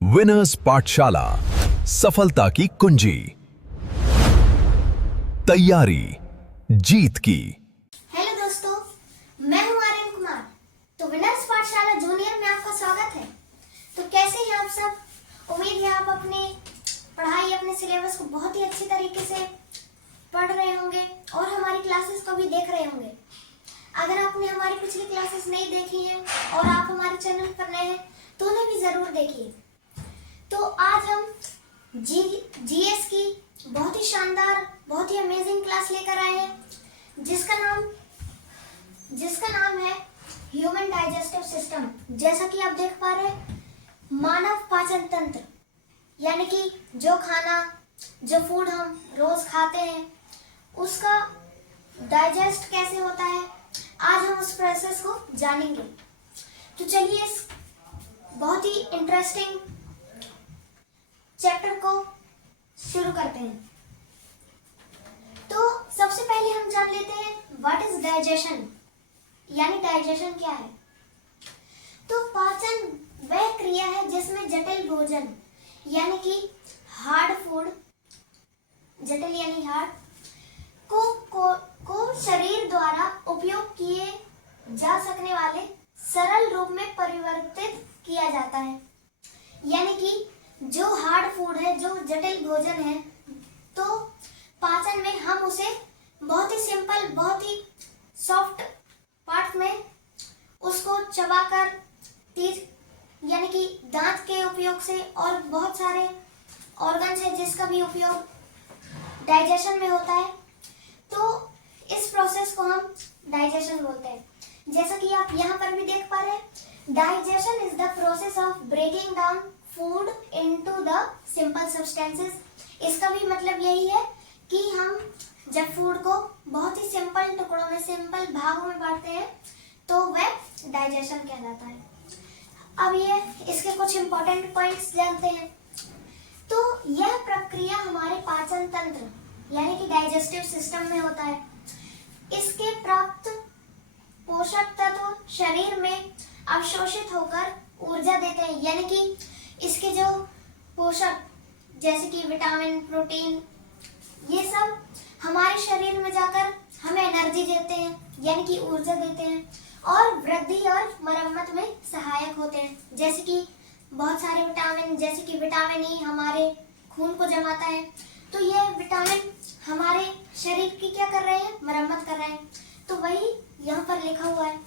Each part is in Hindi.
विनर्स पाठशाला सफलता की कुंजी, तैयारी जीत की। हेलो दोस्तों, मैं हूं आर्यन कुमार। तो विनर्स पाठशाला जूनियर में आपका स्वागत है। तो कैसे हैं आप सब? उम्मीद है आप अपनी पढ़ाई, अपने सिलेबस को बहुत ही अच्छी तरीके से पढ़ रहे होंगे और हमारी क्लासेस को भी देख रहे होंगे। अगर आपने हमारी पिछली क्लासेस नहीं देखी हैं और आप हमारे चैनल पर नए हैं तो उन्हें भी जरूर देखिए। तो आज हम जीएस की बहुत ही शानदार, बहुत ही अमेजिंग क्लास लेकर आए हैं जिसका नाम है ह्यूमन डाइजेस्टिव सिस्टम। जैसा कि आप देख पा रहे हैं, मानव पाचन तंत्र, यानी कि जो फूड हम रोज खाते हैं उसका डाइजेस्ट कैसे होता है, आज हम उस प्रोसेस को जानेंगे। तो चलिए इस बहुत ही इंटरेस्टिंग चैप्टर को शुरू करते हैं। तो सबसे पहले हम जान लेते हैं व्हाट इज डाइजेशन, यानी डाइजेशन क्या है। तो पाचन वह क्रिया है जिसमें जटिल भोजन यानी कि हार्ड फूड, जटिल यानी हार्ड, को शरीर द्वारा उपयोग किए जा सकने वाले सरल रूप में परिवर्तित किया जाता है। यानी कि जो हार्ड फूड है, जो जटिल भोजन है, तो पाचन में हम उसे बहुत ही सिंपल, बहुत ही सॉफ्ट पार्ट में उसको चबाकर, तेज यानी कि दांत के उपयोग से, और बहुत सारे ऑर्गन्स है जिसका भी उपयोग डाइजेशन में होता है। तो इस प्रोसेस को हम डाइजेशन बोलते हैं। जैसा कि आप यहाँ पर भी देख पा रहे हैं, digestion is the process of breaking down food into the simple substances. इसका भी मतलब यही है कि हम जब फूड को बहुत ही सिंपल टुकड़ों में, सिंपल भागों में बांटते हैं तो वह डाइजेशन कहलाता है। अब ये इसके कुछ इंपॉर्टेंट पॉइंट्स जानते हैं। तो यह प्रक्रिया हमारे पाचन तंत्र यानी कि डाइजेस्टिव सिस्टम में होता है। इसके प्राप्त पोषक तत्व शरीर में अवशोषित होकर ऊर्जा देते हैं, यानी कि इसके जो पोषक जैसे कि विटामिन, प्रोटीन, ये सब हमारे शरीर में जाकर हमें एनर्जी देते हैं, यानी कि ऊर्जा देते हैं, और वृद्धि और मरम्मत में सहायक होते हैं। जैसे कि बहुत सारे विटामिन, जैसे कि विटामिन ई हमारे खून को जमाता है, तो ये विटामिन हमारे शरीर की क्या कर रहे हैं, मरम्मत कर रहे हैं। तो वही यहाँ पर लिखा हुआ है।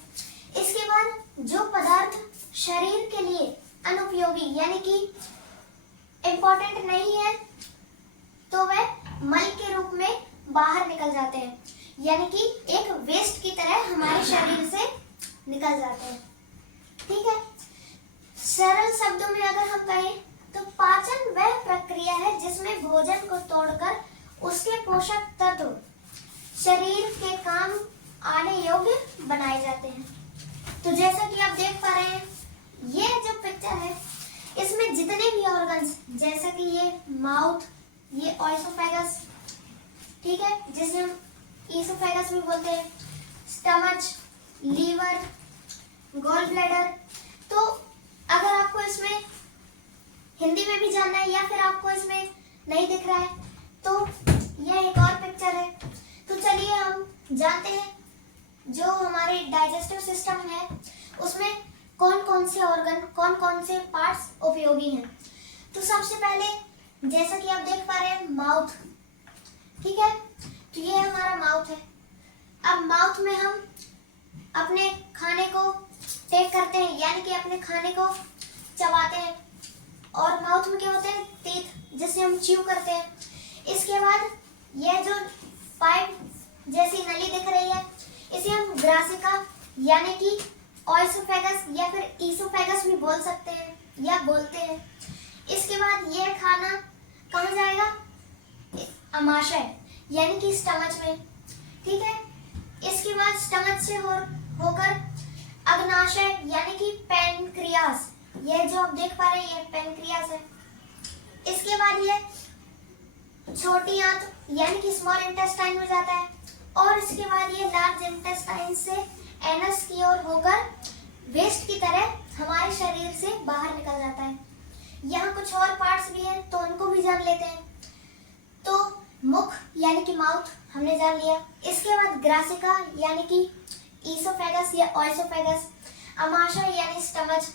इसके बाद जो पदार्थ शरीर के लिए अनुपयोगी यानी कि इम्पोर्टेंट नहीं है, तो वह मल के रूप में बाहर निकल जाते हैं, यानी कि एक वेस्ट की तरह हमारे शरीर से निकल जाते हैं। ठीक है, सरल शब्दों में अगर हम कहें तो पाचन वह प्रक्रिया है जिसमें भोजन को तोड़कर उसके पोषक तत्व शरीर के काम आने योग्य बनाए जाते हैं। तो जैसा कि आप देख पा रहे हैं, ये जो पिक्चर है इसमें जितने भी ऑर्गन्स, जैसा कि ये माउथ, ये ऑइसोफेगस, ठीक है, जिसे हम ईसोफेगस भी बोलते हैं, स्टमच, लीवर, गॉल ब्लैडर। तो अगर आपको इसमें हिंदी में भी जानना है या फिर आपको इसमें नहीं दिख रहा है तो यह एक और पिक्चर है। तो चलिए हम जानते हैं जो हमारे डाइजेस्टिव सिस्टम है उसमें कौन कौन से ऑर्गन, कौन कौन से पार्ट्स उपयोगी हैं। तो सबसे पहले जैसा कि आप देख पा रहे हैं, माउथ, ठीक है, तो ये हमारा माउथ है। अब माउथ में हम अपने खाने को टेक करते हैं, यानी कि अपने खाने को चबाते हैं, और माउथ में क्या होते हैं, टीथ, जिसे हम च्यू करते हैं। इसके बाद यह जो पाइप जैसी नली दिख रही है इसे हम ग्रासिका यानी कि ऑइसोफेगस या फिर ईसोफेगस भी बोल सकते हैं या बोलते हैं। इसके बाद यह खाना कहाँ जाएगा, अमाशय यानी कि स्टमच में, ठीक है। इसके बाद स्टमच से होकर अग्नाशय यानी कि पैनक्रियास, यह जो आप देख पा रहे हैं ये पैनक्रियास है। इसके बाद ये छोटी आंत यानी कि स्मॉल इंटेस्टाइन में जाता है, और इसके बाद ये लार्ज इंटेस्टाइन से एनस की ओर होकर वेस्ट की तरह हमारे शरीर से बाहर निकल जाता है। यहाँ कुछ और पार्ट्स भी हैं तो उनको भी जान लेते हैं। तो मुख यानी कि माउथ हमने जान लिया। इसके बाद ग्रासिका यानी कि ईसोफेगस या ओइसोफेगस, अमाशय यानी स्टमच,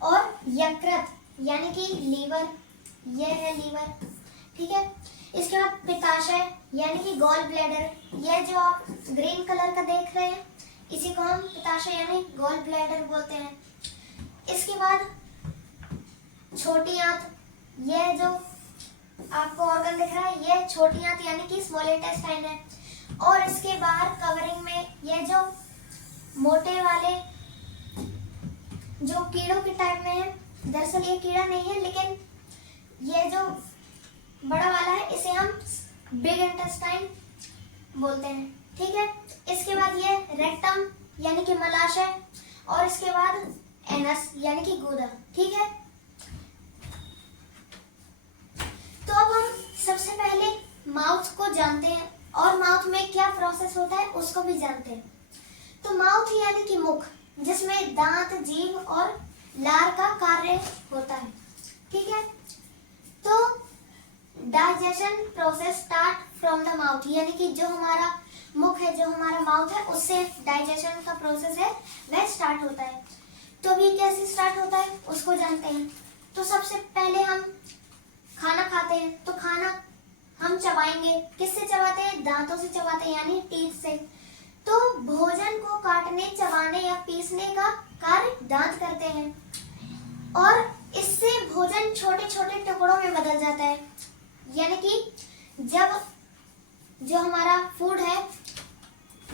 और यकृत यानी कि लीवर, यह है लीवर, ठीक है। इसके बाद पित्ताशय यानी कि गॉल ब्लैडर, यह जो आप ग्रीन कलर का देख रहे हैं इसी को हम पित्ताशय यानी गॉल ब्लैडर बोलते हैं। इसके बाद छोटी आंत, यह जो आपको ऑर्गन दिख रहा है यह छोटी आंत यानी कि स्मॉल इंटेस्टाइन है। और इसके बाहर कवरिंग में यह जो मोटे वाले जो कीड़ों के टाइप में है, दरअसल ये कीड़ा नहीं है लेकिन ये जो बड़ा वाला है इसे हम बिग इंटेस्टाइन बोलते हैं, ठीक है। इसके बाद ये रेक्टम यानी कि मलाशय, और इसके बाद एनस यानी कि गूदा, ठीक है। तो अब हम सबसे पहले माउथ को जानते हैं और माउथ में क्या प्रोसेस होता है उसको भी जानते हैं। तो माउथ यानी कि मुख, जिसमें दांत, जीभ और लार का कार्य होता है, ठीक है। तो digestion process start from the mouth, यानी कि जो हमारा मुख है, जो हमारा माउथ है, उससे डाइजेशन का प्रोसेस है वह स्टार्ट होता है। तो अभी कैसे स्टार्ट होता है उसको जानते हैं। तो सबसे पहले हम खाना खाते हैं, तो खाना हम चबाएंगे। किससे चबाते हैं? दांतों से चबाते हैं यानी टीथ से। तो भोजन को काटने, चबाने या पीसने का कार्य दांत करते हैं और इससे भोजन छोटे छोटे टुकड़ों में बदल जाता है। यानी कि जब जो हमारा फूड है,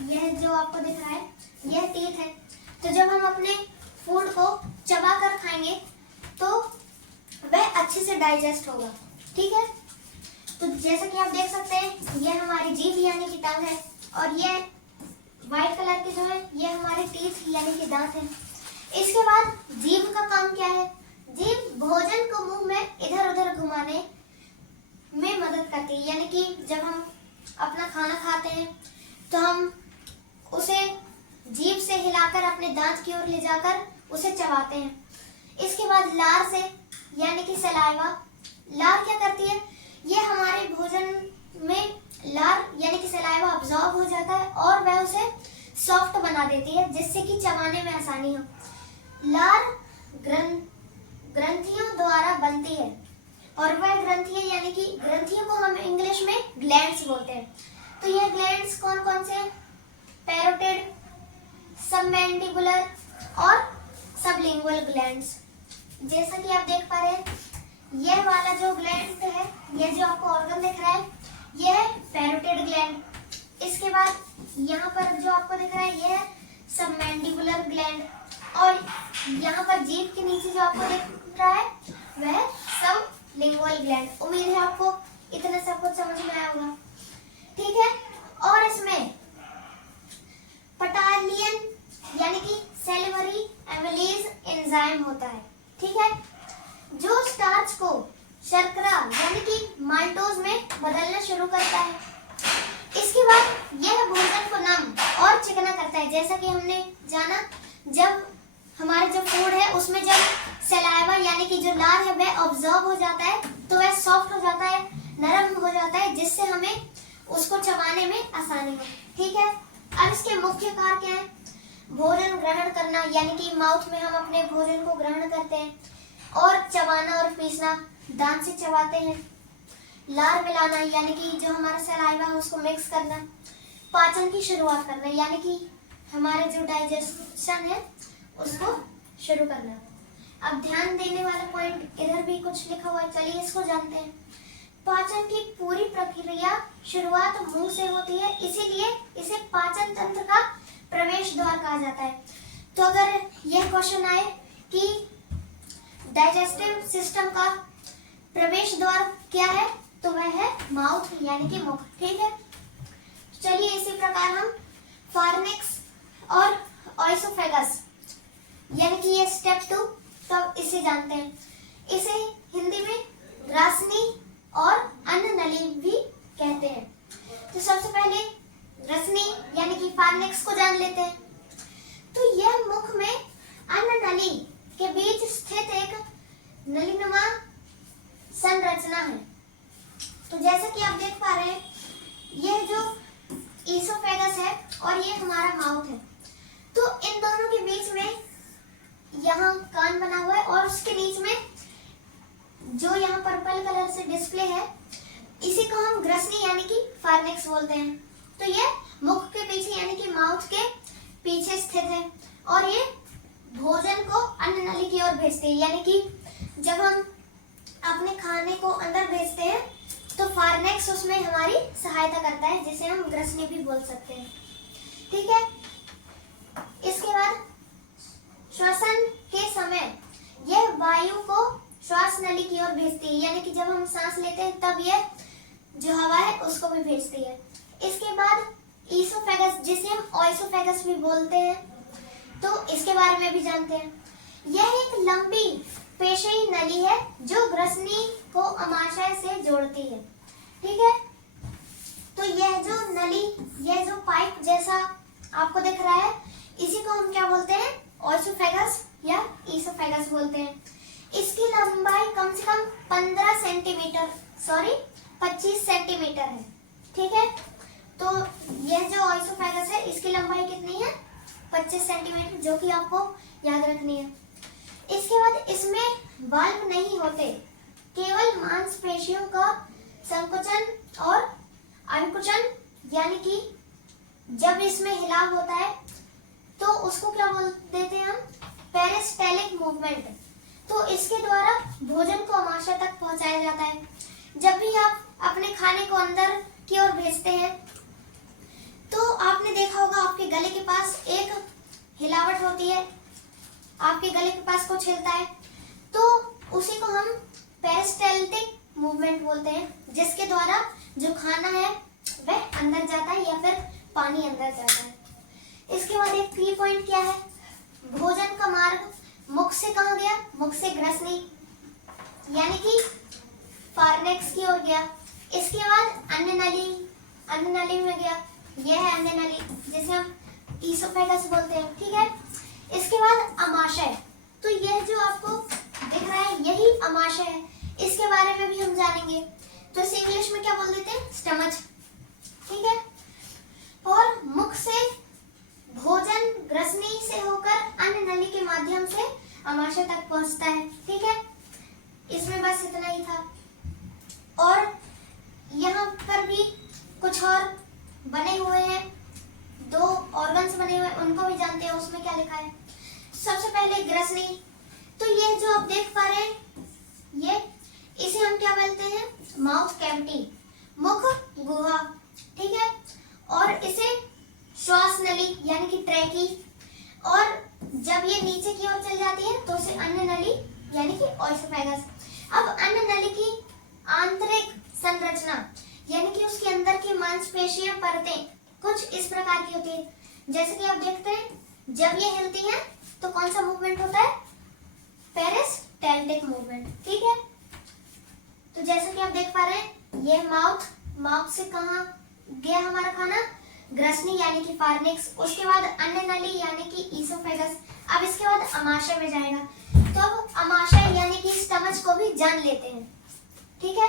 यह जो आपको दिख रहा है यह टीथ है, तो जब हम अपने फूड को चबा कर खाएंगे तो वह अच्छे से डाइजेस्ट होगा, ठीक है। तो जैसा कि आप देख सकते हैं यह हमारी जीभ यानी कि टंग है और यह व्हाइट कलर के जो है ये हमारे टीथ यानी कि दांत हैं। इसके बाद जीभ का काम क्या है? जीभ भोजन को मुंह में इधर उधर घुमाने में मदद करती है। यानी कि जब हम अपना खाना खाते हैं तो हम उसे जीभ से हिलाकर अपने दांत की ओर ले जाकर उसे चबाते हैं। इसके बाद लार से यानी कि सलाइवा, लार क्या करती है? ये हमारे भोजन में लार यानी कि सलाइवा अब्सॉर्ब हो जाता है और वह उसे सॉफ्ट बना देती है जिससे कि चबाने में आसानी हो। लार ग्रंथियों द्वारा बनती है और वह ग्रंथियां यानी कि ग्रंथियों को हम इंग्लिश में ग्लैंड्स बोलते हैं। तो यह ग्लैंड्स कौन कौन से हैं? पैरोटिड, सबमैंडिबुलर और सबलिंगुअल ग्लैंड्स। जैसा कि आप देख पा रहे हैं यह वाला जो ग्लैंड है, यह जो आपको ऑर्गन दिख रहा है यह है पैरोटिड ग्लैंड। इसके बाद यहाँ पर जो आपको दिख रहा है यह है सबमैंडिबुलर ग्लैंड और यहाँ पर जीभ के नीचे जो आपको दिख रहा है वह सबलिंगुअल ग्लैंड। उम्मीद है आपको इतना सब कुछ समझ में आया होगा, ठीक है। और इसमें पटालियन यानी कि सेलिवरी एमिलेज एंजाइम होता है, ठीक है, जो स्टार्च को शर्करा यानी कि माल्टोज में बदलना शुरू करता है। इसके बाद यह भोजन को नम और चिकना करता है। जैसा कि हमने जाना जब हमारा जो फूड है उसमें जब सलाइवा यानी कि जो लार है वह ऑब्जॉर्ब हो जाता है तो वह सॉफ्ट हो जाता है, नरम हो जाता है, जिससे हमें उसको चबाने में आसानी हो, ठीक है। अब इसके मुख्य कार्य क्या है? भोजन ग्रहण करना यानी कि माउथ में हम अपने भोजन को ग्रहण करते हैं और चबाना और पीसना, दांत से चबाते हैं। लार मिलाना यानी कि जो हमारा सलाइवा है उसको मिक्स करना। पाचन की शुरुआत करना यानी कि हमारे जो डाइजेशन है उसको शुरू करना। अब ध्यान देने वाला पॉइंट इधर भी कुछ लिखा हुआ है, चलिए इसको जानते हैं। पाचन की पूरी प्रक्रिया शुरुआत मुंह से होती है, इसीलिए इसे पाचन तंत्र का प्रवेश द्वार कहा जाता है। तो अगर यह क्वेश्चन आए कि डाइजेस्टिव सिस्टम का प्रवेश द्वार क्या है तो वह है माउथ यानी कि मुख, ठीक है। चलिए इसी प्रकार हम फार्निक्स और ऑइसोफेगस यानी कि ये स्टेप 2 तब इसे जानते हैं। इसे हिंदी में ग्रासनी और अन्न नली भी कहते हैं। तो सबसे पहले ग्रासनी यानी कि फार्निक्स को जान लेते हैं। तो यह मुख में अन्न नली के बीच स्थित एक नलीनुमा संरचना है। तो जैसे कि आप देख पा रहे हैं, यह जो ईसोफेगस है और ये हमारा माउथ है, तो इन दोनों के बीच में यहाँ कान बना हुआ है और उसके बीच में जो यहाँ पर्पल कलर से डिस्प्ले है, इसी को हम ग्रसनी यानी कि फार्नेक्स बोलते हैं। तो ये मुख के पीछे यानी कि माउथ के पीछे स्थित है और ये भोजन को अन्न नली की ओर भेजते हैं, यानी कि जब हम अपने खाने को अंदर भेजते हैं तो फार्नेक्स उसमें हमारी सहायता करता है, जिसे हम ग्रसनी भी बोल सकते हैं। ठीक है। इसके बाद श्वसन के समय यह वायु को श्वास नली की ओर भेजती है, यानी कि जब हम सांस लेते हैं तब यह जो हवा है उसको भी भेजती है। इसके बाद ईसोफेगस, जिसे हम ओइसोफेगस भी बोलते हैं, तो इसके बारे में भी जानते हैं। यह एक लंबी पेशीय नली है जो ग्रसनी को अमाशय से जोड़ती है। ठीक है। तो यह जो नली, यह जो पाइप जैसा आपको दिख रहा है, इसी को हम क्या बोलते हैं? ओइसोफेगस या ईसोफेगस बोलते हैं। इसकी लंबाई कम से कम 25 सेंटीमीटर है। ठीक है। तो यह जो ओइसोफेगस है, इसकी लंबाई कितनी है? 25 सेंटीमीटर, जो कि आपको याद रखनी है। इसके बाद इसमें वाल्व नहीं होते, केवल मांसपेशियों का संकुचन और अंकुचन, यानी कि जब इसमें हिलाव होता है तो उसको क्या बोल देते हैं हम? पेरिस्टेलिक मूवमेंट। तो इसके द्वारा भोजन को अमाशय तक पहुंचाया जाता है। जब भी आप अपने खाने को अंदर की ओर भेजते हैं तो आपने देखा होगा आपके गले के पास एक हिलावट होती है, आपके गले के पास कुछ हिलता है, तो उसी को हम पेरिस्टेल्टिक मूवमेंट बोलते हैं, जिसके द्वारा जो खाना है वह अंदर जाता है या फिर पानी अंदर जाता है। इसके बाद एक की पॉइंट क्या है? भोजन का मार्ग मुख से कहाँ गया? मुख से ग्रसनी यानी कि फार्नेक्स की ओर गया। इसके बाद अन्न नली में गया, यह है अन्न नली, जिसे हम ईसोफेगस बोलते हैं। ठीक है। इसके बाद अमाशय, तो यह जो आपको दिख रहा है यही अमाशय है। इसके बारे में भी हम जानेंगे। तो इसे इंग्लिश में क्या बोल देते हैं? स्टमच। ठीक है। और मुख से भोजन ग्रसनी से होकर अन्न नली के माध्यम से अमाशय तक पहुंचता है। ठीक है। इसमें बस इतना ही था। और यहाँ पर भी कुछ और बने हुए हैं, 2 ऑर्गन्स बने हुए हैं, उनको भी जानते हैं। उसमें क्या लिखा है? सबसे पहले ग्रसनी, तो ये जो आप देख पा रहे हैं, ये इसे हम क्या बोलते हैं? माउथ कैविटी, मुख गुहा। ठीक है। और इसे श्वास नली यानी कि ट्रैकी, और जब ये नीचे की ओर चल जाती है तो उसे अन्न नली यानी कि ओइसोफेगस। अब अन्न नली की आंतरिक संरचना यानी कि उसके अंदर की मांसपेशियां परतें कुछ इस प्रकार की होती है। जैसे कि आप देखते हैं, जब ये हिलती हैं तो कौन सा मूवमेंट होता है? पेरिस्टेल्टिक मूवमेंट। ठीक है। तो जैसे कि आप देख पा रहे हैं, ये माउथ से कहाँ गया हमारा खाना? ग्रसनी यानी कि फार्नेक्स, उसके बाद अन्न नली यानी कि ईसोफेगस। अब इसके बाद अमाशय में जाएगा। तो अब अमाशय यानी कि स्टमच को भी जान लेते हैं। ठीक है।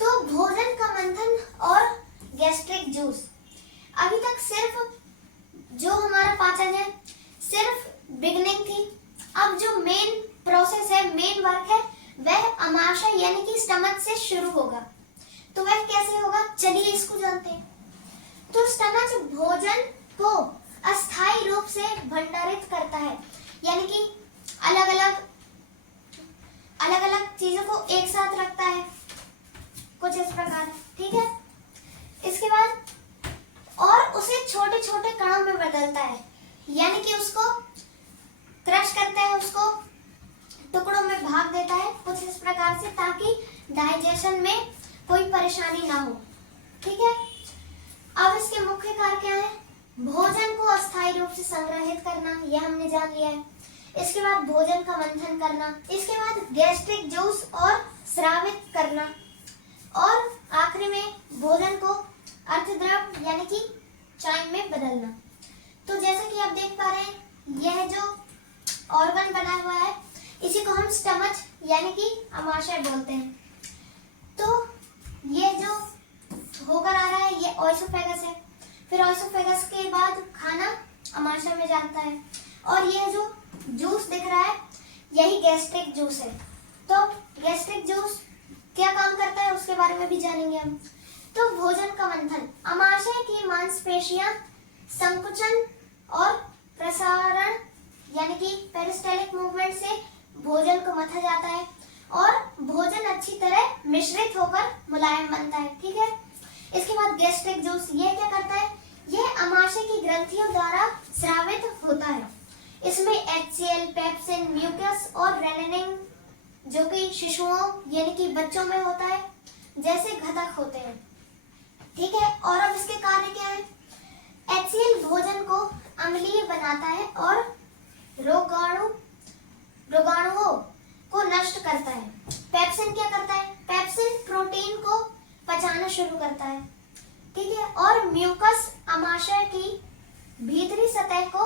तो भोजन का मंथन और गैस्ट्रिक जूस, अभी तक सिर्फ जो हमारा पाचन है सिर्फ बिगनिंग थी। अब जो मेन प्रोसेस है, मेन वर्क है, वह अमाशय यानी कि स्टमच से शुरू होगा। तो वह कैसे होगा? चलिए इसको जानते हैं। तो स्टमच भोजन को अस्थायी रूप से भंडारित करता है, यानी कि अलग अलग चीजों को एक साथ रखता है, कुछ इस प्रकार। ठीक है। इसके बाद और उसे छोटे छोटे कणों में बदलता है, यानी कि उसको क्रश करता है, उसको टुकड़ों में भाग देता है, कुछ इस प्रकार से, ताकि डाइजेशन में कोई परेशानी ना हो। ठीक है। अब इसके मुख्य कार्य क्या है? भोजन को अस्थायी रूप से संग्रहित करना, यह हमने जान लिया है। इसके बाद भोजन का मंथन करना, इसके बाद गैस्ट्रिक जूस और स्रावित करना, और आखिरी में भोजन को अर्धद्रव यानी कि चाय में बदलना। तो जैसा कि आप देख पा रहे हैं, यह जो ऑर्गन बना हुआ है इसी को हम स्टमच यानी कि अमाशय बोलते हैं। ओएसोफेगस है। फिर ओएसोफेगस के बाद खाना अमाशय में जाता है। और यह जो जूस दिख रहा है यही गैस्ट्रिक जूस है। तो गैस्ट्रिक जूस क्या काम करता है उसके बारे में भी जानेंगे हम। तो भोजन का मंथन, अमाशय की मांसपेशियां संकुचन और प्रसारण यानी कि पेरिस्टालिक मूवमेंट से भोजन को मथा जाता है और भोजन अच्छी तरह मिश्रित होकर मुलायम बनता है। ठीक है। इसके बाद गैस्ट्रिक जूस यह क्या करता है, यह अमाशय की ग्रंथियों द्वारा स्रावित होता है। इसमें HCl, पेप्सिन, म्यूकस और रेनिन जो कि शिशुओं यानी कि बच्चों में होता है जैसे घटक होते हैं। ठीक है। और अब इसके कार्य क्या है। HCl भोजन को अम्लीय बनाता है और रोगाणुओं को नष्ट करता है। पेप्सिन क्या करता है, पेप्सिन प्रोटीन को पचाना शुरू करता है। ठीक है। और म्यूकस अमाशय की भीतरी सतह को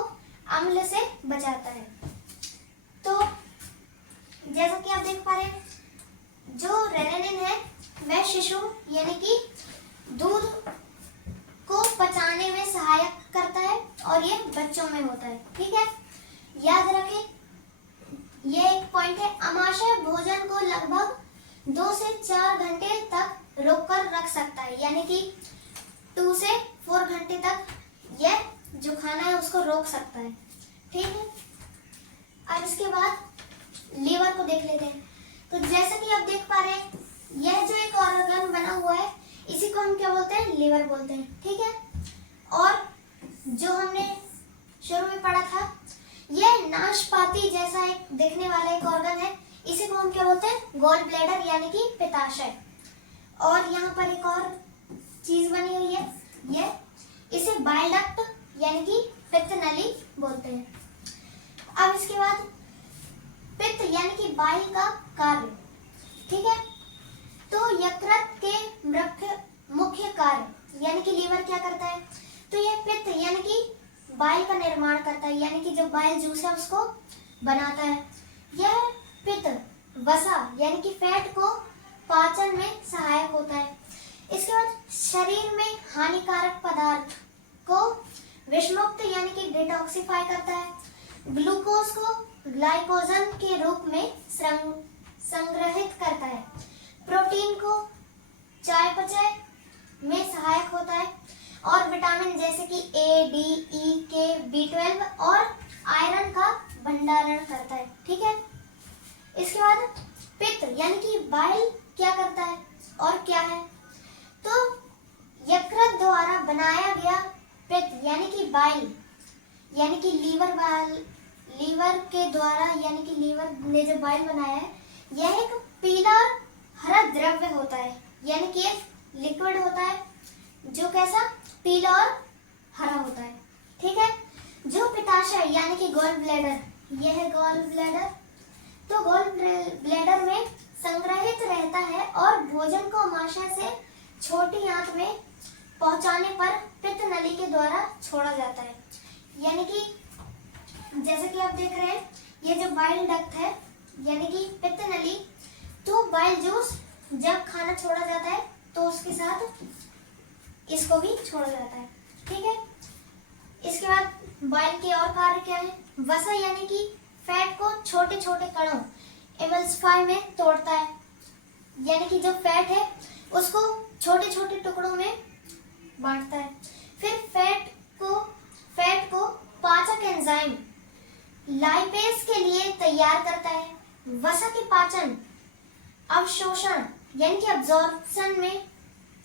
अम्ल से बचाता है। तो जैसा कि आप देख पा रहे हैं, जो रेनिन है वह शिशु यानी कि दूध को पचाने में सहायक करता है और ये बच्चों में होता है। ठीक है। याद रखें, ये एक पॉइंट है, अमाशय भोजन को लगभग 2 से 4 घंटे तक रोक कर रख सकता है, यानी कि 2 से 4 घंटे तक यह जो खाना है उसको रोक सकता है। ठीक है। अब इसके बाद लीवर को देख लेते हैं। तो जैसा कि आप देख पा रहे हैं, यह जो एक ऑर्गन बना हुआ है इसी को हम क्या बोलते हैं, लीवर बोलते हैं। ठीक है। और जो हमने शुरू में पढ़ा था, यह नाशपाती जैसा एक दिखने वाला एक ऑर्गन है, इसी को हम क्या बोलते हैं, गॉल ब्लैडर यानी कि पित्ताशय। और यहाँ पर एक और चीज बनी हुई है, यह इसे बाइल डक्ट यानी कि पित्त नली बोलते हैं। अब इसके बाद पित्त यानी कि बाइल का कार्य। ठीक है। तो यकृत के मुख्य कार्य यानी कि लीवर क्या करता है, तो यह पित्त यानी कि बाइल का निर्माण करता है, यानी कि जो बाइल जूस है उसको बनाता है। यह पित्त वसा यानी कि फैट को पाचन में सहायक होता है। इसके बाद शरीर में हानिकारक पदार्थ को विषमुक्त यानी कि डिटॉक्सिफाई करता है। ग्लूकोज को ग्लाइकोजन के रूप में संग्रहित करता है। प्रोटीन को चयापचय में सहायक होता है और विटामिन जैसे कि A, D, E, K, B12 और आयरन का भंडारण करता है। ठीक है। इसके बाद पित्त यानी कि बाइल क्या करता है और क्या है, तो यकृत द्वारा बनाया गया पित्त यानी कि बाइल यानी कि लीवर के द्वारा यानी कि लीवर ने जो बाइल बनाया है, यह एक पीला हरा द्रव्य होता है, यानी कि एक लिक्विड होता है जो कैसा पीला और हरा होता है। ठीक है। जो पित्ताशय यानी कि गॉल ब्लैडर, यह है गॉल ब्लैडर, तो गॉल ब्लैडर में संग्रहित रहता है और भोजन को अमाशय से छोटी आंत में पहुंचाने पर पित्त नली के द्वारा छोड़ा जाता है। यानी कि जैसे कि आप देख रहे हैं, ये जो बाइल डक्ट है यानी कि पित्त नली, तो बाइल जूस जब खाना छोड़ा जाता है तो उसके साथ इसको भी छोड़ा जाता है। ठीक है। इसके बाद बाइल के और कार्य क्या है, वसा यानी कि फैट को छोटे छोटे कणों एमल्सिफाई में तोड़ता है, यानी कि जो फैट है उसको छोटे छोटे टुकड़ों में बांटता है। फिर फैट को पाचक एंजाइम लाइपेज के लिए तैयार करता है। वसा के पाचन अवशोषण यानी कि अब्जॉर्प्शन में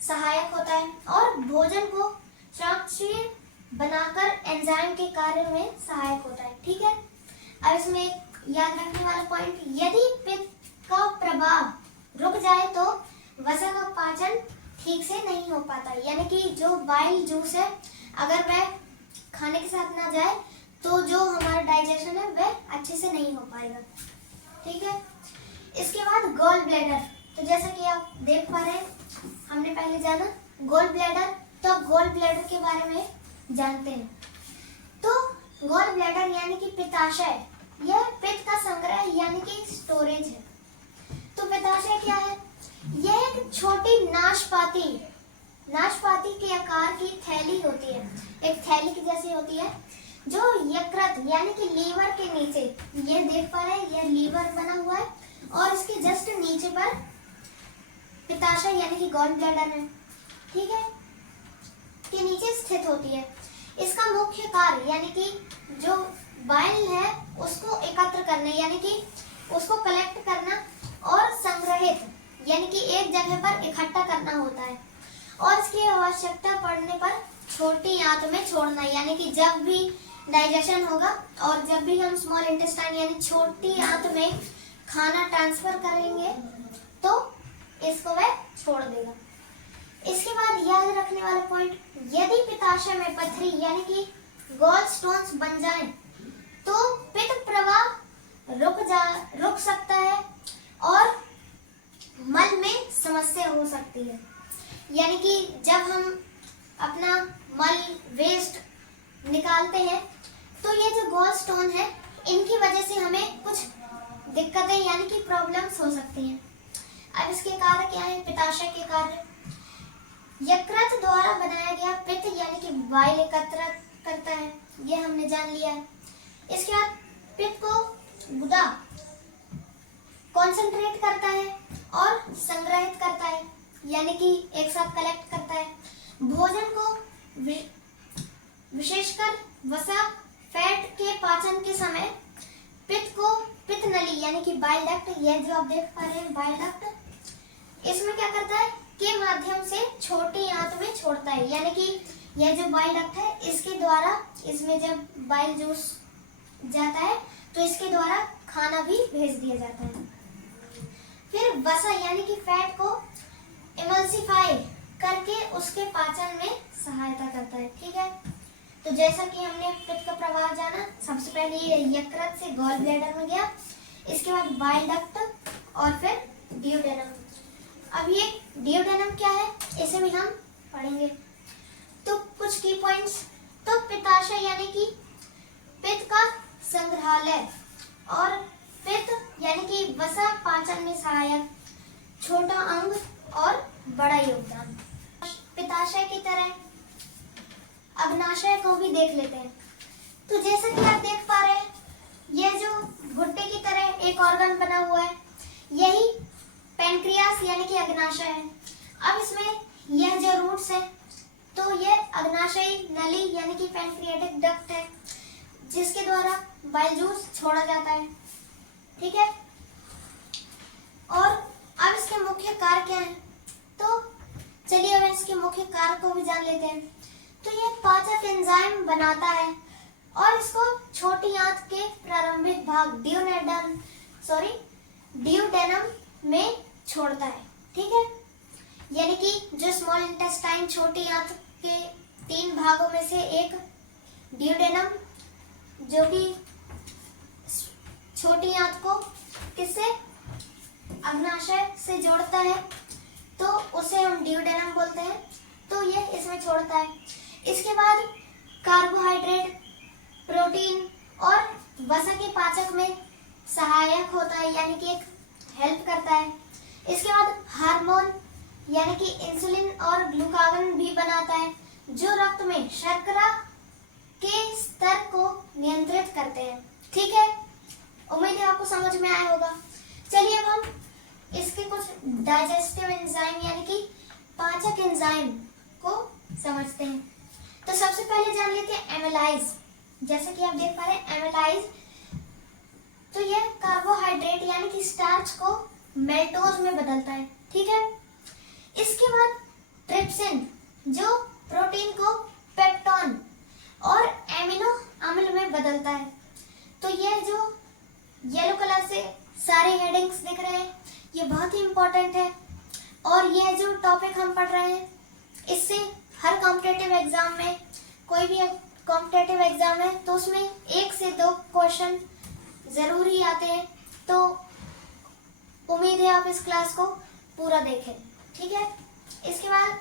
सहायक होता है और भोजन को चाकचक्य बनाकर एंजाइम के कार्य में सहायक होता है। ठीक है। अब इसमें एक याद रखने वाला पॉइंट, यदि पित्त का प्रभाव रुक जाए तो वसा का पाचन ठीक से नहीं हो पाता, यानी कि जो बाइल जूस है अगर वह खाने के साथ ना जाए तो जो हमारा डाइजेशन है वह अच्छे से नहीं हो पाएगा। ठीक है। इसके बाद गॉल ब्लैडर, तो जैसा कि आप देख पा रहे हैं, हमने पहले जाना गॉल ब्लैडर, तो अब गॉल ब्लैडर के बारे में जानते हैं। तो गॉल ब्लैडर यानी कि पित्ताशय, यह पित्त का संग्रह यानी कि स्टोरेज है। तो पित्ताशय क्या है, यह एक छोटी नाशपाती के आकार की थैली होती है, एक थैली की जैसी होती है, जो यकृत यानी कि लीवर के नीचे, ये देख पा रहे हैं, यह लीवर बना हुआ है और इसके जस्ट नीचे पर पित्ताशय यानी कि गॉल ब्लैडर है, ठीक है, के नीचे स्थित होती है। इसका मुख्य कार्य यानी कि जो बाइल है उसको एकत्र करने यानी कि उसको कलेक्ट करना और संग्रहित यानी कि एक जगह पर इकट्ठा करना होता है, और इसकी आवश्यकता पड़ने पर छोटी आंत में छोड़ना, यानी कि जब भी डाइजेशन होगा और जब भी हम स्मॉल इंटेस्टाइन यानी छोटी आंत में खाना ट्रांसफर करेंगे तो इसको वह छोड़ देगा। इसके बाद याद रखने वाला पॉइंट, यदि पित्ताशय में पथरी यानी कि गॉल स्टोन्स बन जाएं, तो पित्त प्रवाह रुक सकता है और मल में समस्या हो सकती है। यानी कि जब हम अपना मल वेस्ट निकालते हैं तो ये जो गॉल स्टोन है इनकी वजह से हमें कुछ दिक्कतें यानी कि प्रॉब्लम्स हो सकती हैं। अब इसके कार्य क्या है? पित्ताशय के कार्य, यकृत द्वारा बनाया गया पित्त यानी कि बाइल एकत्र करता है, ये हमने जान लिया है। इसके बाद पित्त को गुदा कॉन्सेंट्रेट करता है और संग्रहित करता है, यानी कि एक साथ कलेक्ट करता है। भोजन को विशेषकर वसा फैट के पाचन के समय पित्त को पित्त नली यानी कि बाइल डक्ट, यह जो आप देख पा रहे हैं बाइल डक्ट, इसमें क्या करता है के माध्यम से छोटी आंत में छोड़ता है, यानी कि यह जो बाइल डक्ट है इसके द्वारा इसमें जब बाइल जूस जाता है तो इसके द्वारा खाना भी भेज दिया जाता है। फिर वसा यानी कि फैट को इमल्सिफाई करके उसके पाचन में सहायता करता है, ठीक है। तो जैसा कि हमने पित्त का प्रवाह जाना, सबसे पहले ये यकृत से गॉल ब्लैडर में गया, इसके बाद बाइल डक्ट और फिर डियोडेनम। अब ये डियोडेनम क्या है इसे भी हम पढ़ेंगे। तो कुछ की पॉइंट्स, तो पित्ताशय यानी कि पित्त का संग्रहालय और पित्त यानी कि वसा पाचन में सहायक, छोटा अंग और बड़ा योगदान। पित्ताशय की तरह अग्नाशय को भी देख लेते हैं। तो जैसा कि आप देख पा रहे हैं यह जो भुट्टे की तरह एक ऑर्गन बना हुआ है, यही पैनक्रियास यानी कि अग्नाशय है। अब इसमें यह जो रूट्स है तो यह अग्नाशयी नली यानी कि पैनक्रियाटिक डक्ट है, जिसके द्वारा बाइल जूस छोड़ा जाता है, ठीक है। और अब इसके मुख्य कार्य क्या है? तो चलिए अब इसके मुख्य कार्य को भी जान लेते हैं। तो यह पाचक एंजाइम बनाता है और इसको छोटी आंत के प्रारंभिक भाग डियोडेनम में छोड़ता है, ठीक है। यानी कि जो स्मॉल इंटेस्टाइन छोटी आंत के 3 भागों में से एक डियोडेनम, जो कि छोटी आंत को किससे अग्नाशय से जोड़ता है, तो उसे हम डियोडेनम बोलते हैं। तो ये इसमें छोड़ता है। इसके बाद कार्बोहाइड्रेट, प्रोटीन और वसा के पाचक में सहायक होता है, यानी कि एक हेल्प करता है। इसके बाद हार्मोन यानी कि इंसुलिन और ग्लूकागन भी बनाता है, जो रक्त में शर्करा के स्तर को नियंत्रित करते हैं, ठीक है। उम्मीद है आपको समझ में आया होगा। चलिए अब हम इसके कुछ डाइजेस्टिव एंजाइम यानी कि पाचक एंजाइम को समझते हैं। तो सबसे पहले जान लेते हैं एमिलाइज। जैसे कि आप देख पा रहे हैं एमिलाइज, तो यह कार्बोहाइड्रेट यानी कि स्टार्च को मेल्टोज में बदलता है, ठीक है। इसके बाद ट्रिप्सिन, जो प्रोटीन को पेप्टोन और एमिनो अम्ल में बदलता है। तो यह जो येलो कलर से सारे हेडिंग्स दिख रहे हैं, ये बहुत ही इंपॉर्टेंट है। और यह जो टॉपिक हम पढ़ रहे हैं, इससे हर कॉम्पिटिटिव एग्जाम में, कोई भी कॉम्पिटिटिव एग्जाम है तो उसमें 1 से 2 क्वेश्चन जरूर ही आते हैं। तो उम्मीद है आप इस क्लास को पूरा देखें, ठीक है। इसके बाद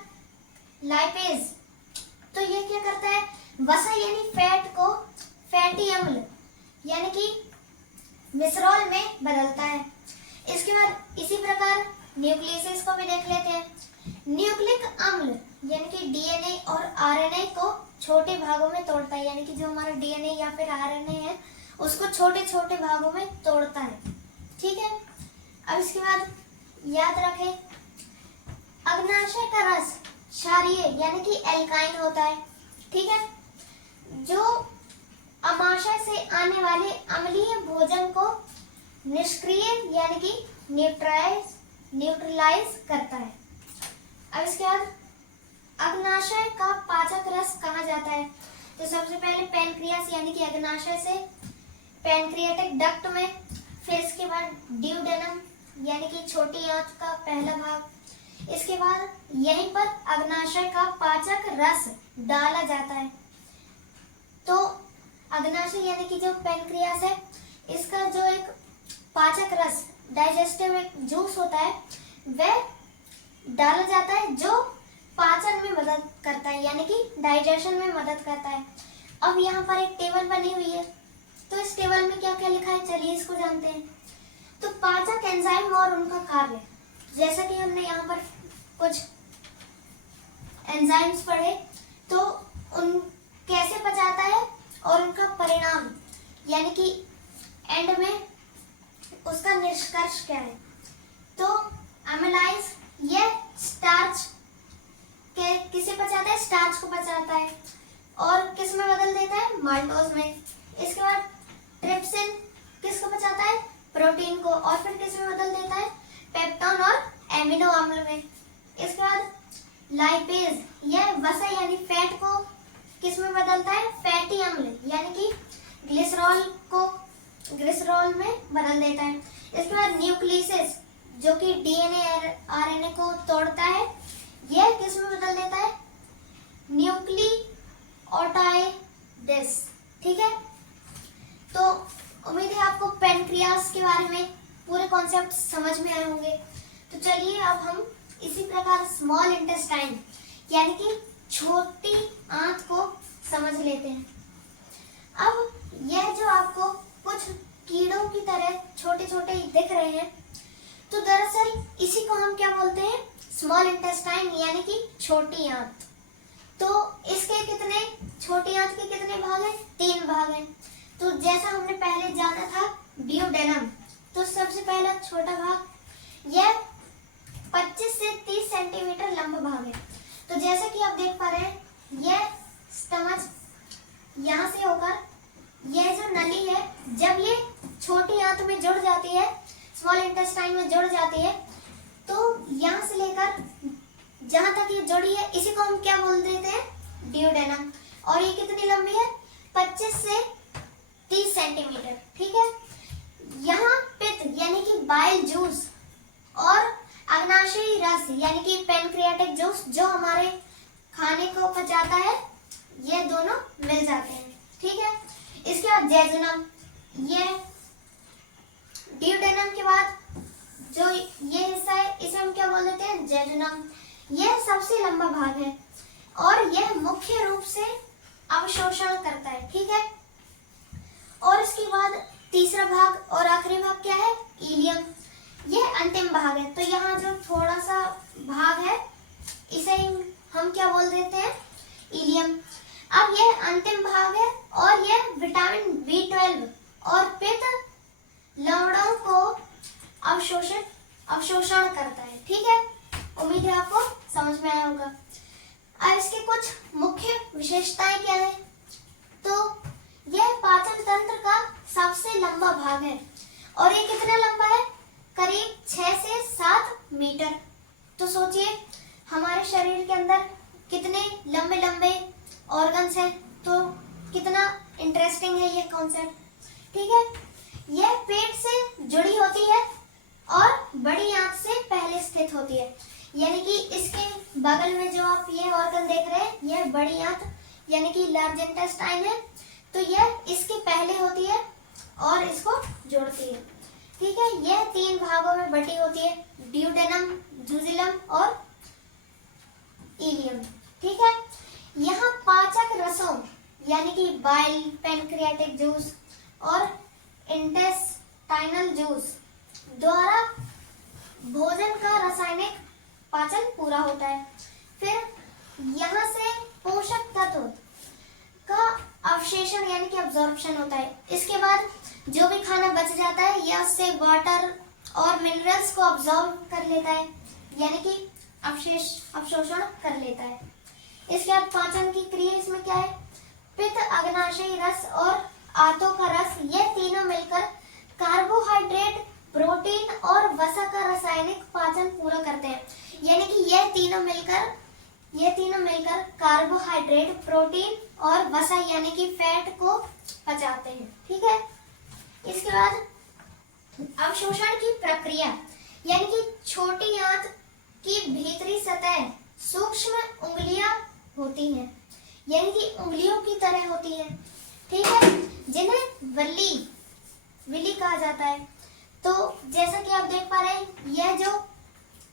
लाइपेज, तो ये क्या करता है? वसा यानी फैट को फैटी अम्ल यानी कि मिसरॉल में बदलता है। इसके बाद इसी प्रकार न्यूक्लियस को भी देख लेते हैं। न्यूक्लिक अम्ल यानी कि डीएनए और आरएनए को छोटे भागों में तोड़ता है, यानी कि जो हमारा डीएनए या फिर आरएनए है उसको छोटे छोटे भागों में तोड़ता है। ठीक है, अब इसके बाद याद रखें, अग्नाशय का रस क्षारीय यानी कि एल्काइन होता है। ठीक है, जो अमाशय से आने वाले अम्लीय भोजन को निष्क्रिय यानी कि न्यूट्रलाइज करता है। अब इसके बाद अग्नाशय का पाचक रस कहा जाता है, तो सबसे पहले पैनक्रियास यानी कि अग्नाशय से पैनक्रियाटिक डक्ट में, फिर इसके बाद ड्यूडेनम यानी कि छोटी आंत का पहला भाग, इसके बाद यहीं पर अग्नाशय का पाचक रस डाला जाता है। तो अग्नाशय यानी कि जो पैनक्रियास है इसका जो एक पाचक रस डाइजेस्टिव एक जूस होता है वह डाला जाता है जो पाचन में मदद करता है यानी कि डाइजेशन में मदद करता है। अब यहाँ पर एक टेबल बनी हुई है, तो इस टेबल में क्या क्या लिखा है चलिए इसको जानते हैं। तो पाचक एंजाइम और उनका कार्य, जैसा कि हमने यहाँ पर कुछ एंजाइम्स पढ़े, तो उन कैसे पचाता है और उनका परिणाम यानी कि एंड में उसका निष्कर्ष क्या है। तो अमाइलाइज यह स्टार्च के किसे पचाता है, स्टार्च को पचाता है और किस में बदल देता है, माल्टोज में। इसके बाद ट्रिप्सिन किसको पचाता है, प्रोटीन को, और फिर किस में बदल देता है, पेप्टोन और एमिनो अम्ल में। इसके बाद लाइपेज यह वसा यानी फैट को किस में बदलता है, फैटी अम्ल यानी कि ग्लिसरॉल को ग्लिसरॉल में बदल देता है। इसके बाद न्यूक्लियस जो कि डीएनए आरएनए को तोड़ता है, यह किस में बदल देता है, न्यूक्लियोटाइड्स। ठीक है, तो उम्मीद है आपको पैनक्रियास के बारे में पूरे कॉन्सेप्ट समझ में आए होंगे। तो चलिए अब हम इसी प्रकार स्मॉल इंटेस्टाइन यानी कि छोटी आंत को समझ लेते हैं। अब यह जो आपको कुछ कीड़ों की तरह छोटे छोटे दिख रहे हैं, तो दरअसल इसी को हम क्या बोलते हैं, स्मॉल इंटेस्टाइन यानी कि छोटी आंत। तो इसके कितने, छोटी आंत के कितने भाग हैं, 3 भाग हैं। तो जैसा हमने पहले जाना था ड्यूडेनम, तो सबसे पहला छोटा भाग यह 25 से 30 सेंटीमीटर लंबा भाग है। तो जैसा कि आप देख पा रहे हैं, यह स्टमच यहाँ से होकर यह जो नली है, जब ये छोटी आंत में जुड़ जाती है, स्मॉल इंटेस्टाइन में जुड़ जाती है, तो यहाँ से लेकर जहां तक ये जुड़ी है इसी को हम क्या बोल देते हैं, ड्यूडेनम। और ये कितनी लंबी है, 25 से 30 सेंटीमीटर। ठीक है, यहाँ पित्त यानी कि बाइल जूस और अग्नाशयी रस यानी कि पैनक्रियाटिक जूस जो हमारे खाने को पचाता है, ये दोनों मिल जाते हैं। ठीक है, इसके बाद जेजुनम, ये ड्यूडेनम के बाद जो ये हिस्सा है इसे हम क्या बोल देते हैं, जेजुनम। यह सबसे लंबा भाग है और यह मुख्य रूप से अवशोषण करता है। ठीक है, और इसके बाद तीसरा भाग और आखिरी भाग क्या है, इलियम। यह अंतिम भाग है। तो यहाँ जो थोड़ा सा भाग है इसे हम क्या बोल देते हैं, इलियम। अब यह अंतिम भाग है और यह विटामिन B12 और पित्त लवणों को अवशोषण करता है। ठीक है, उम्मीद है आपको समझ में आया होगा। अब इसके कुछ मुख्य विशेषताएं क्या है, तो यह पाचन तंत्र का सबसे लंबा भाग है और ये कितना लंबा है, करीब 6 से 7 मीटर। तो सोचिए हमारे शरीर के अंदर कितने लंबे लंबे ऑर्गन्स हैं, तो कितना इंटरेस्टिंग है ये कॉन्सेप्ट। ठीक है, यह पेट से जुड़ी होती है और बड़ी आंत से पहले स्थित होती है, यानी कि इसके बगल में जो आप ये ऑर्गन देख रहे हैं, यह बड़ी आंत यानी कि लार्ज इंटेस्टाइन है, तो यह इसके पहले होती है और इसको जोड़ती है। ठीक है, यह 3 भागों में बटी होती है, ड्यूडेनम, जूजिलम और इलियम। ठीक है, यहाँ पाचक रसों यानी कि बाइल, पैनक्रियाटिक जूस और इंटेस्टाइनल जूस द्वारा भोजन का रासायनिक पाचन पूरा पूरा होता है। फिर यहाँ से पोषक तत्व का अवशेषण यानी कि अब्जॉर्प्शन होता है। इसके बाद जो भी खाना बच जाता है यह उससे वाटर और मिनरल्स को अब्जॉर्ब कर लेता है यानी कि अवशोषण कर लेता है। इसके बाद पाचन की क्रिया इसमें क्या है, पित्त, अग्नाशयी रस और आंतों का रस, ये तीनों मिलकर कार्बोहाइड्रेट, प्रोटीन और वसा का रासायनिक पाचन पूरा करते हैं। यानी कि ये तीनों मिलकर कार्बोहाइड्रेट, प्रोटीन और वसा यानी कि फैट को पचाते हैं। ठीक है। इसके बाद अवशोषण की प्रक्रिया यानी कि छोटी आंत की भीतरी सतह सूक्ष्म उंगलियां होती हैं यानी कि उंगलियों की तरह होती है। ठीक है, जिन्हें विली कहा जाता है। तो जैसा कि आप देख पा रहे हैं, यह जो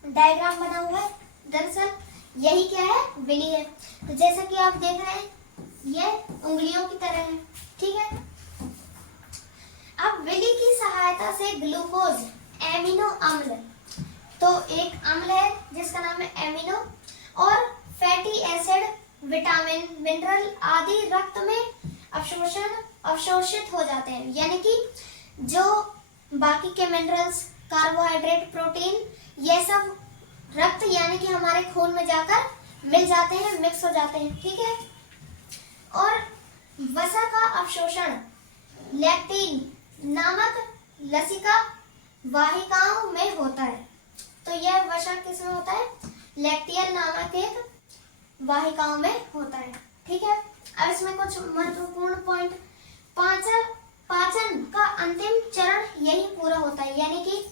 डायग्राम बना हुआ है दरअसल यही क्या है, विली है। तो जैसा कि आप देख रहे हैं यह उंगलियों की तरह है। ठीक है। अब विली की सहायता से ग्लूकोज, एमिनो अम्ल, तो एक अम्ल है जिसका नाम है एमिनो, और फैटी एसिड, विटामिन, मिनरल आदि रक्त में अवशोषित हो जाते हैं। यानी कि जो बाकी के मिनरल्स, कार्बोहाइड्रेट, प्रोटीन, ये सब रक्त यानी कि हमारे खून में जाकर मिल जाते हैं, मिक्स हो जाते हैं। ठीक है। और वसा का अवशोषण लैक्टिन नामक लसिका वाहिकाओं में होता है। तो यह वसा किसमें होता है, लैक्टियन नामक एक वाहिकाओं में होता है। ठीक है। अब इसमें कुछ महत्वपूर्ण पॉइंट, पाचन का अंतिम चरण यही पूरा होता है। यानी कि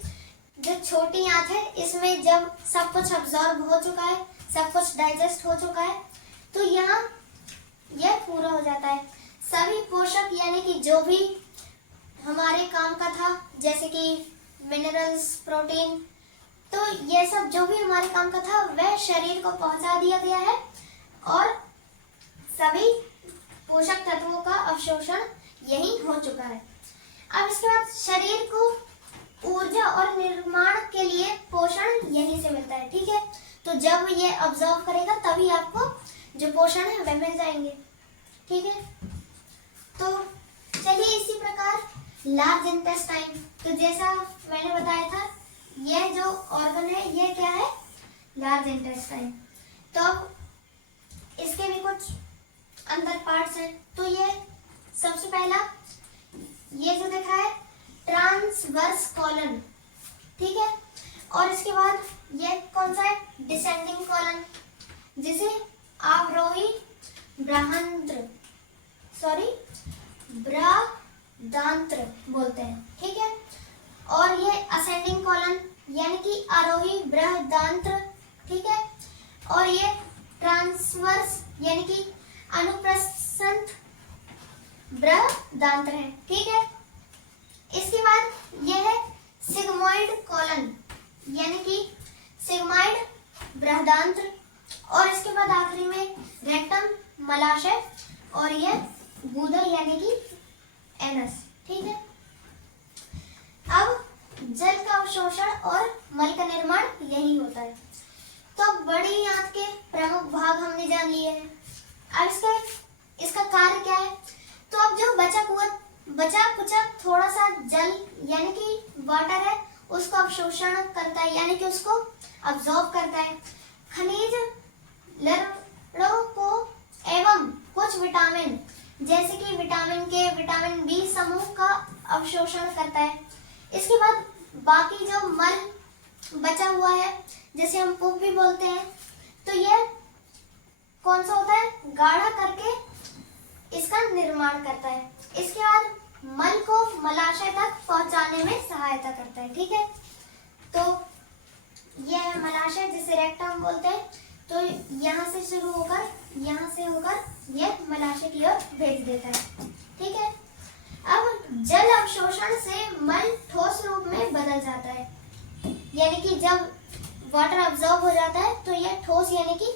जो छोटी आंत है इसमें जब सब कुछ अब्जॉर्ब हो चुका है, सब कुछ डाइजेस्ट हो चुका है, तो यहाँ यह पूरा हो जाता है। सभी पोषक यानी कि जो भी हमारे काम का था, जैसे कि मिनरल्स, प्रोटीन, तो ये सब जो भी हमारे काम का था वह शरीर को पहुंचा दिया गया है और सभी पोषक तत्वों का अवशोषण यही हो चुका है। अब इसके बाद शरीर को ऊर्जा और निर्माण के लिए पोषण यहीं से मिलता है। ठीक है। तो जब ये अब्जॉर्व करेगा तभी आपको जो पोषण है वह मिल जाएंगे। ठीक है। तो चलिए इसी प्रकार लार्ज इंटेस्टाइन, तो जैसा मैंने बताया था यह जो ऑर्गन है यह क्या है, लार्ज इंटेस्टाइन। तो अब इसके भी कुछ अंदर पार्ट्स हैं। तो ये सबसे पहला ये जो दिख रहा है ट्रांसवर्स कॉलन। ठीक है। और इसके बाद ये कौन सा है, डिसेंडिंग कॉलन, जिसे आरोही बृहदांत्र बोलते हैं। ठीक है। और ये असेंडिंग कॉलन यानी कि आरोही बृहदांत्र। ठीक है। और ये ट्रांसवर्स यानी कि अनुप्रस्थ बृहदांत्र है। ठीक है। इसके बाद यह है सिग्मोइड कॉलन यानी कि सिग्मोइड बृहदांत्र। और इसके बाद आखिरी में रेक्टम, मलाशय, और यह गूदर यानी कि एनस। ठीक है। अब जल का अवशोषण और मल का निर्माण यही होता है। तो बड़ी आंत के प्रमुख भाग हमने जान लिए हैं। अब इसका कार्य क्या है, तो अब जो बचा कुचा थोड़ा सा जल यानी कि वाटर है उसको अवशोषण करता है यानी कि उसको अब्जॉर्ब करता है। खनिज लवणों को एवं कुछ विटामिन जैसे कि विटामिन के, विटामिन बी समूह का अवशोषण करता है। इसके बाद बाकी जो मल बचा हुआ है जैसे हम पुप भी बोलते हैं, तो यह कौन सा होता है, गाढ़ा करके इसका निर्माण करता है। इसके बाद मल को मलाशय तक पहुंचाने में सहायता करता है। ठीक है। तो यह है मलाशय जिसे रेक्टम बोलते हैं। तो यहाँ से शुरू होकर यहाँ से होकर यह मलाशय की ओर भेज देता है। ठीक है। अब जल अवशोषण से मल ठोस रूप में बदल जाता है यानी कि जब वाटर अब्जॉर्ब हो जाता है तो यह ठोस यानी कि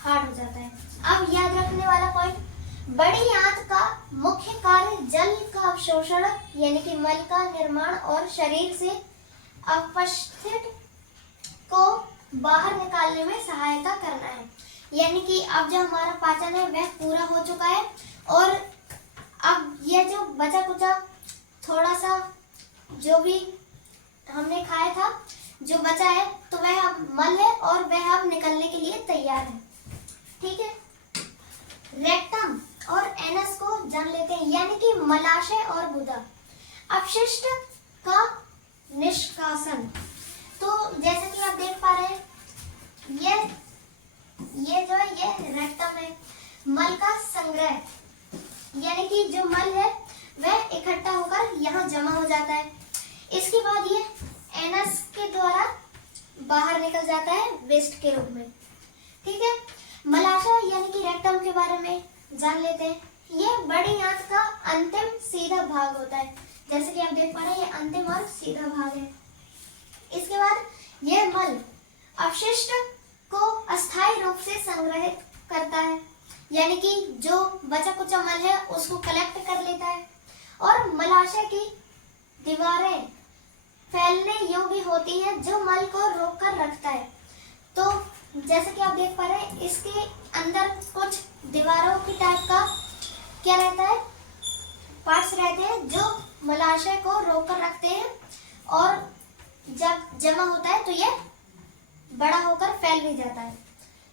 हार्ड हो जाता है। अब याद रखने वाला पॉइंट, बड़ी आंत का मुख्य कार्य जल का अवशोषण यानी कि मल का निर्माण और शरीर से अपशिष्ट को बाहर निकालने में सहायता करना है। यानी कि अब जो हमारा पाचन है वह पूरा हो चुका है और अब यह जो बचा कुचा थोड़ा सा जो भी हमने खाया था जो बचा है तो वह अब मल है और वह अब निकलने के लिए तैयार है। ठीक है, रेक्टम और एनस को जान लेते हैं, यानी कि मलाशय और गुदा। अपशिष्ट का निष्कासन, तो जैसे कि आप देख पा रहे हैं ये जो है ये रेक्टम है। मल का संग्रह, यानी कि जो मल है वह इकट्ठा होकर यहाँ जमा हो जाता है। इसके बाद ये एनस के द्वारा बाहर निकल जाता है वेस्ट के रूप में। ठीक है, मलाशय यानी कि रेक्टम के बारे में जान लेते हैं। ये बड़ी आंत का अंतिम सीधा भाग होता है, जैसे कि आप देख पा रहे हैं ये अंतिम और सीधा भाग है। इसके बाद यह मल अपशिष्ट को अस्थायी रूप से संग्रहित करता है, यानी कि जो बचा कुचा मल है उसको कलेक्ट कर लेता है और मलाशय की दीवारें फैलने योग्य होती हैं जो मल को रोक कर रखता है। तो जैसे कि आप देख पा रहे हैं इसके अंदर कुछ दीवारों की टाइप का क्या रहता है, पार्ट्स रहते हैं जो मलाशय को रोक कर रखते हैं और जब जमा होता है तो ये बड़ा होकर फैल भी जाता है।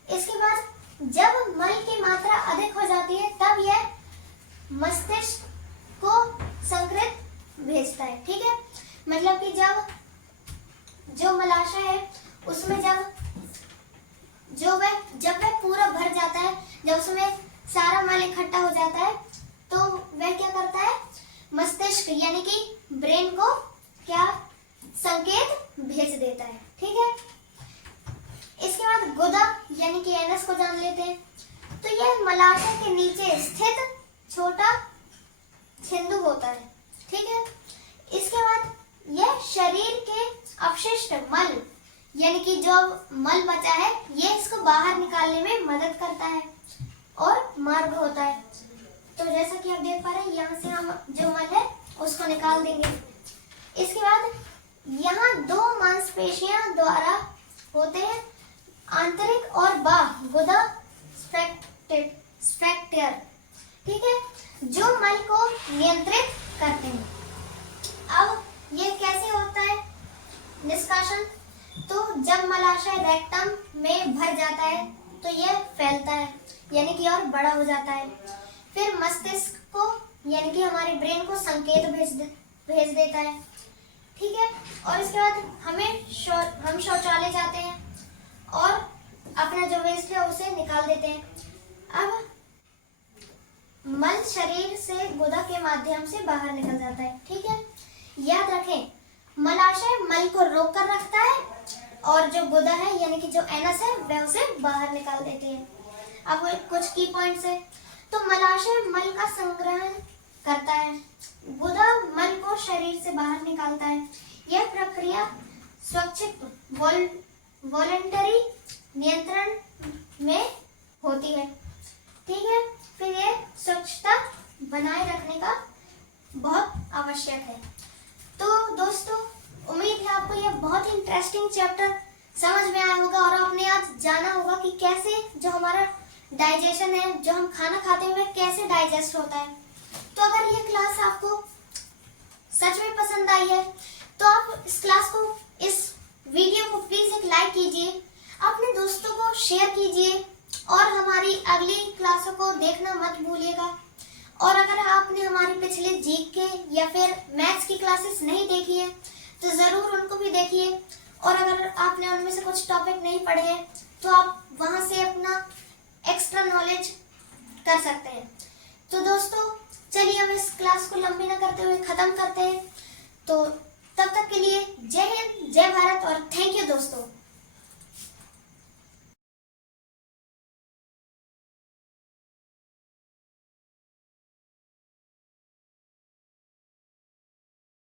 इसके बाद जब मल की मात्रा अधिक हो जाती है तब यह मस्तिष्क को संकेत भेजता है। ठीक है, मतलब कि जब जो मलाशय है उसमें जब वह पूरा भर जाता है, जब उसमें सारा मल इकट्ठा हो जाता है तो वह क्या करता है, मस्तिष्क यानी कि ब्रेन को क्या संकेत भेज देता है। ठीक है, इसके बाद गुदा यानी कि एनस को जान लेते हैं। तो यह मलाशय के नीचे स्थित छोटा छिंदु होता है। ठीक है, इसके बाद यह शरीर के अपशिष्ट मल यानी कि जो मल बचा है ये इसको बाहर निकालने में मदद करता है और मार्ग होता है। तो जैसा कि आप देख पा रहे हैं यहाँ से हम जो मल है उसको निकाल देंगे। इसके बाद यहाँ दो मांसपेशियां द्वारा होते हैं, आंतरिक और बाह्य गुदा स्फेक्टर। ठीक है, जो मल को नियंत्रित करते हैं। अब ये कैसे होता है निष्कासन, तो जब मलाशय रेक्टम में भर जाता है तो यह फैलता है यानी कि और बड़ा हो जाता है। फिर मस्तिष्क को यानी कि हमारे ब्रेन को संकेत भेज देता है। ठीक है, और इसके बाद हम शौचालय जाते हैं और अपना जो वेस्ट है उसे निकाल देते हैं। अब मल शरीर से गुदा के माध्यम से बाहर निकल जाता है। ठीक है, याद रखें मलाशय मल को रोक कर रखता है और जो गुदा है यानी कि जो एनस है वह उसे बाहर निकाल देते हैं। अब कुछ की पॉइंट्स है, तो मलाशय मल का संग्रहण करता है, गुदा मल को शरीर से बाहर निकालता है। यह प्रक्रिया स्वैच्छिक वॉलंटरी नियंत्रण में होती है। ठीक है, फिर ये स्वच्छता बनाए रखने का बहुत आवश्यक है। तो दोस्तों उम्मीद है आपको यह बहुत इंटरेस्टिंग चैप्टर समझ में आया होगा और आपने आज जाना होगा कि कैसे जो हमारा डाइजेशन है, जो हम खाना खाते हैं वह कैसे डाइजेस्ट होता है। तो अगर यह क्लास आपको सच में पसंद आई है तो आप इस क्लास को, इस वीडियो को प्लीज एक लाइक कीजिए, अपने दोस्तों को शेयर कीजिए और हमारी अगली क्लासों को देखना मत भूलिएगा। और अगर आपने हमारी पिछले जीके या फिर मैथ्स की क्लासेस नहीं देखी है तो ज़रूर उनको भी देखिए, और अगर आपने उनमें से कुछ टॉपिक नहीं पढ़े हैं तो आप वहां से अपना एक्स्ट्रा नॉलेज कर सकते हैं। तो दोस्तों चलिए हम इस क्लास को लंबी न करते हुए ख़त्म करते हैं। तो तब तक के लिए जय हिंद, जय भारत और थैंक यू दोस्तों।